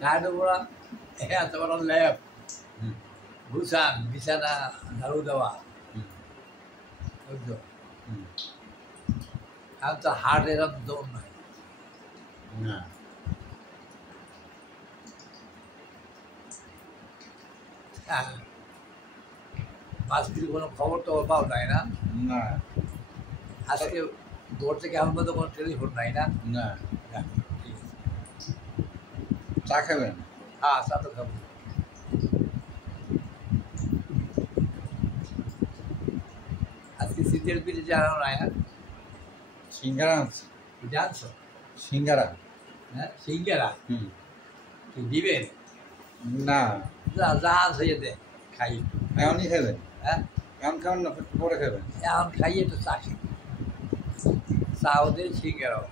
গায়ে পড়া এত বড় ল্যাব হুম, গুছান বিছানা ঝাড়ু দেওয়া হুম, বুঝছো হুম। এখন তো হার্ট এরকম দৌড় নাই না হ্যাঁ মাঝখানে কোনো খবর টবর পাও নাই না না আজকে ভোর থেকে এখন পর্যন্ত কোনো টেলিফোন নাই না না না, ঠিক আছে। চা খাবেন হ্যাঁ চা তো খাবো আজকে শীতের পিঠে জানানো নাই না সিঙ্গারা আছে জানছো সিঙ্গারা হ্যাঁ সিঙ্গারা হুম কি দিবেন না যা যা আছে দে খাই একটু এমনই খাবেন হ্যাঁ এমন খাবেন না পরে খাবেন এখন খাই একটু চা খাই চা ওদের সিঙ্গারাও